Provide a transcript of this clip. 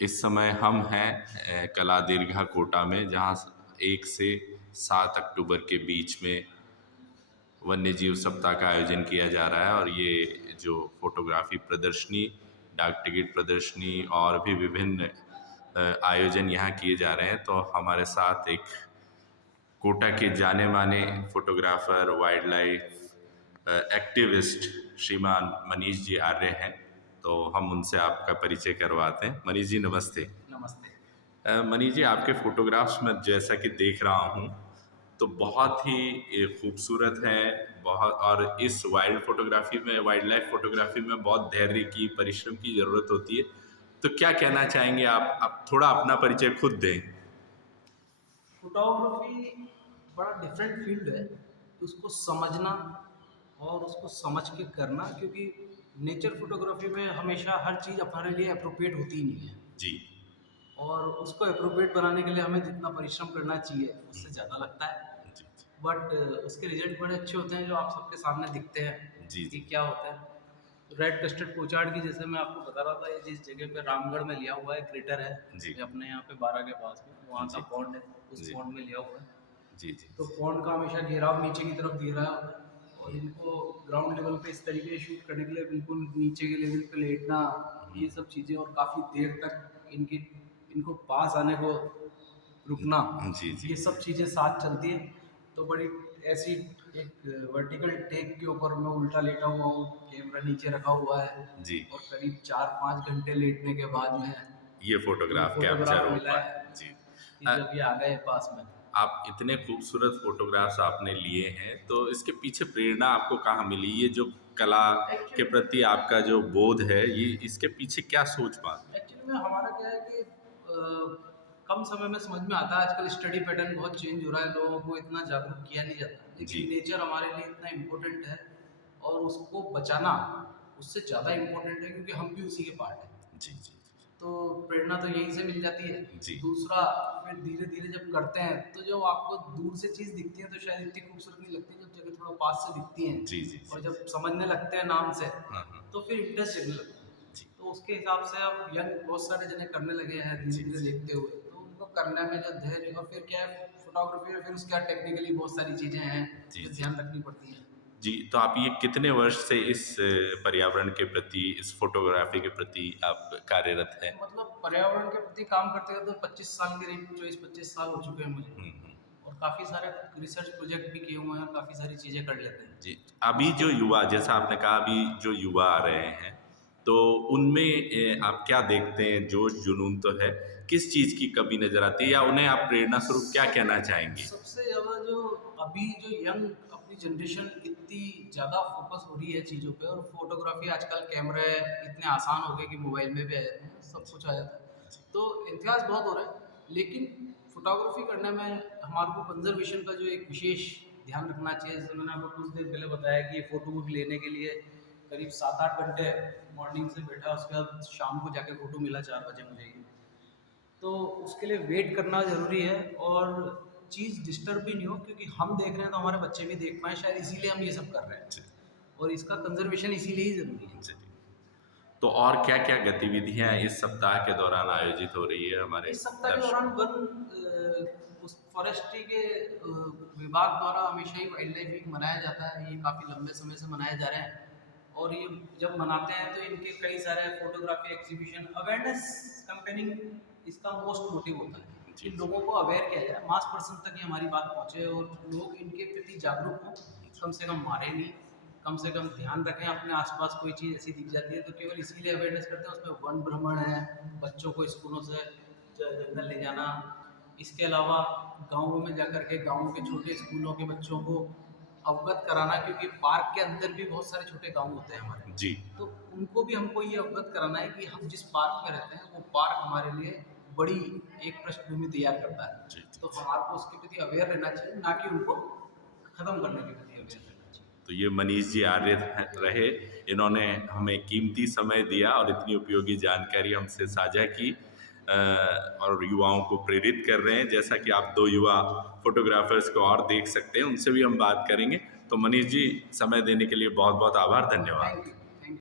इस समय हम हैं कला दीर्घा कोटा में, जहाँ 1 से 7 अक्टूबर के बीच में वन्य जीव सप्ताह का आयोजन किया जा रहा है। और ये जो फोटोग्राफी प्रदर्शनी, डाक टिकट प्रदर्शनी और भी विभिन्न आयोजन यहाँ किए जा रहे हैं। तो हमारे साथ एक कोटा के जाने माने फोटोग्राफर, वाइल्ड लाइफ एक्टिविस्ट श्रीमान मनीष जी आर्य हैं। तो हम उनसे आपका परिचय करवाते हैं। मनीष जी नमस्ते। नमस्ते। मनीष जी, आपके फोटोग्राफ्स में जैसा कि देख रहा हूँ तो बहुत ही खूबसूरत है बहुत। और इस वाइल्ड फोटोग्राफी में, वाइल्ड लाइफ फोटोग्राफी में बहुत धैर्य की, परिश्रम की ज़रूरत होती है। तो क्या कहना चाहेंगे आप थोड़ा अपना परिचय खुद दें। फोटोग्राफी बड़ा डिफरेंट फील्ड है, तो उसको समझना और उसको समझ के करना, क्योंकि नेचर फोटोग्राफी में हमेशा हर चीज़ हमारे लिए अप्रोप्रिएट होती ही नहीं है। जी और उसको अप्रोप्रिएट बनाने के लिए हमें जितना परिश्रम करना चाहिए उससे ज़्यादा लगता है। जी बट उसके रिजल्ट बड़े अच्छे होते हैं जो आप सबके सामने दिखते हैं जी कि जी क्या होता है। रेड कस्टर्ड पोचार्ड की, जैसे मैं आपको बता रहा था, ये जिस जगह पे रामगढ़ में लिया हुआ है, क्रेटर है जी ये अपने यहाँ पे 12 के पास में, वहाँ का जी पॉन्ड है, उस जी पॉन्ड में लिया हुआ है। जी जी तो पॉन्ड का हमेशा घेराव नीचे की तरफ घेरा होता है, और इनको ग्राउंड लेवल पे इस तरीके से शूट करने के लिए बिल्कुल नीचे के लेवल पे लेटना, ये सब चीज़ें, और काफ़ी देर तक इनको पास आने को रुकना, जी जी ये सब चीज़ें साथ चलती हैं। तो बड़ी ऐसी एक वर्टिकल टेक के ऊपर मैं उल्टा लेटा हुआ हूँ, कैमरा नीचे रखा हुआ है, जी और करीब 4-5 घंटे लेटने के बाद में ये ये फोटोग्राफ कैप्चर फोटोग्राफ हो मिला है पाए। जी कि जब ये आ गए पास में। आप इतने खूबसूरत फोटोग्राफ्स आपने लिए हैं, तो इसके पीछे प्रेरणा आपको कहाँ मिली? ये जो कला के प्रति आपका जो बोध है, ये इसके पीछे क्या सोच पाते? एक्चुअली में हमारा क्या है कि कम समय में समझ में आता है। आजकल स्टडी पैटर्न बहुत चेंज हो रहा है, लोगों को इतना जागरूक किया नहीं जाता, जी लेकिन नेचर हमारे लिए इतना इम्पोर्टेंट है और उसको बचाना उससे ज़्यादा इम्पोर्टेंट है, क्योंकि हम भी उसी के पार्ट हैं। जी जी तो प्रेरणा तो यहीं से मिल जाती है। जी दूसरा, फिर धीरे धीरे जब करते हैं तो जो आपको दूर से चीज़ दिखती है तो शायद इतनी खूबसूरत नहीं लगती, जब जगह थोड़ा पास से दिखती हैं जी जी और जी जब समझने लगते हैं नाम से, हाँ तो फिर इंटरेस्ट जगने लगता है। जी तो उसके हिसाब से अब यंग बहुत सारे जने करने लगे हैं जी धीरे धीरे देखते हुए, तो उनको करने में जो धैर्य, और फिर क्या है फोटोग्राफी में, फिर उसके बाद टेक्निकली बहुत सारी चीज़ें हैं जी जो जी ध्यान रखनी पड़ती हैं। जी। तो आप ये कितने वर्ष से इस पर्यावरण के प्रति, इस फोटोग्राफी के प्रति आप कार्यरत हैं? मतलब पर्यावरण के प्रति काम करते करते 25 साल के करीब, 24-25 साल हो चुके हैं मुझे, हम्म। और काफ़ी सारे रिसर्च प्रोजेक्ट भी किए हुए हैं, काफ़ी सारी चीज़ें कर लेते हैं। जी। अभी जो युवा, जैसा आपने कहा, अभी जो युवा आ रहे हैं, तो उनमें आप क्या देखते हैं? जोश जुनून तो है, किस चीज़ की कमी नज़र आती है, या उन्हें आप प्रेरणा स्वरूप क्या कहना चाहेंगे? सबसे ज़्यादा जो अभी जो यंग अपनी जनरेशन इतनी ज़्यादा फोकस हो रही है चीज़ों पे, और फोटोग्राफी आजकल कैमरे इतने आसान हो गए कि मोबाइल में भी आ जाते हैं, सब कुछ आ जाता है, तो इम्तियाज़ बहुत हो रहा है। लेकिन फोटोग्राफी करने में हमारे को कंजर्वेशन का जो एक विशेष ध्यान रखना चाहिए। जैसे मैंने आपको कुछ देर पहले बताया कि ये फ़ोटो बुक लेने के लिए करीब 7-8 घंटे मॉर्निंग से बैठा, उसके बाद शाम को जाके फ़ोटो मिला 4 बजे मुझे ये। तो उसके लिए वेट करना ज़रूरी है, और चीज़ डिस्टर्ब भी नहीं हो, क्योंकि हम देख रहे हैं तो हमारे बच्चे भी देख पाएँ, शायद इसीलिए हम ये सब कर रहे हैं, जी और इसका कंजर्वेशन इसीलिए ही ज़रूरी है। जी। तो और क्या-क्या गतिविधियाँ इस सप्ताह के दौरान आयोजित हो रही है हमारे इस सप्ताह के दर्शक? दौरान उस फॉरेस्ट्री के विभाग द्वारा हमेशा ही वाइल्ड लाइफ वीक मनाया जाता है। ये काफ़ी लंबे समय से मनाए जा रहे हैं, और ये जब मनाते हैं तो इनके कई सारे फोटोग्राफी एग्जीबिशन, अवेयरनेस कैंपेनिंग इसका मोस्ट मोटिव होता है कि जी, जी। लोगों को अवेयर किया जाए, मास पर्सन तक ये हमारी बात पहुँचे और लोग इनके प्रति जागरूक हों। कम से कम मारे नहीं, कम से कम ध्यान रखें, अपने आसपास कोई चीज़ ऐसी दिख जाती है तो केवल इसीलिए अवेयरनेस करते हैं। उसमें वन भ्रमण है, बच्चों को स्कूलों से जंगल ले जाना, इसके अलावा गाँवों में जाकर के गाँव के छोटे स्कूलों के बच्चों को अवगत कराना, क्योंकि पार्क के अंदर भी बहुत सारे छोटे गाँव होते हैं हमारे, जी, तो उनको भी हमको ये अवगत कराना है कि हम जिस पार्क में रहते हैं वो पार्क हमारे लिए बड़ी एक पृष्ठभूमि तैयार करता है। जी, जी, तो जी। हमारे को उसके प्रति अवेयर रहना चाहिए, ना कि उनको खत्म करने के प्रति अवेयर रहना चाहिए। तो ये मनीष जी आर्य रहे। इन्होंने हमें कीमती समय दिया और इतनी उपयोगी जानकारी हमसे साझा की, और युवाओं को प्रेरित कर रहे हैं। जैसा कि आप 2 युवा फोटोग्राफर्स को और देख सकते हैं, उनसे भी हम बात करेंगे। तो मनीष जी, समय देने के लिए बहुत-बहुत आभार, धन्यवाद। Thank you.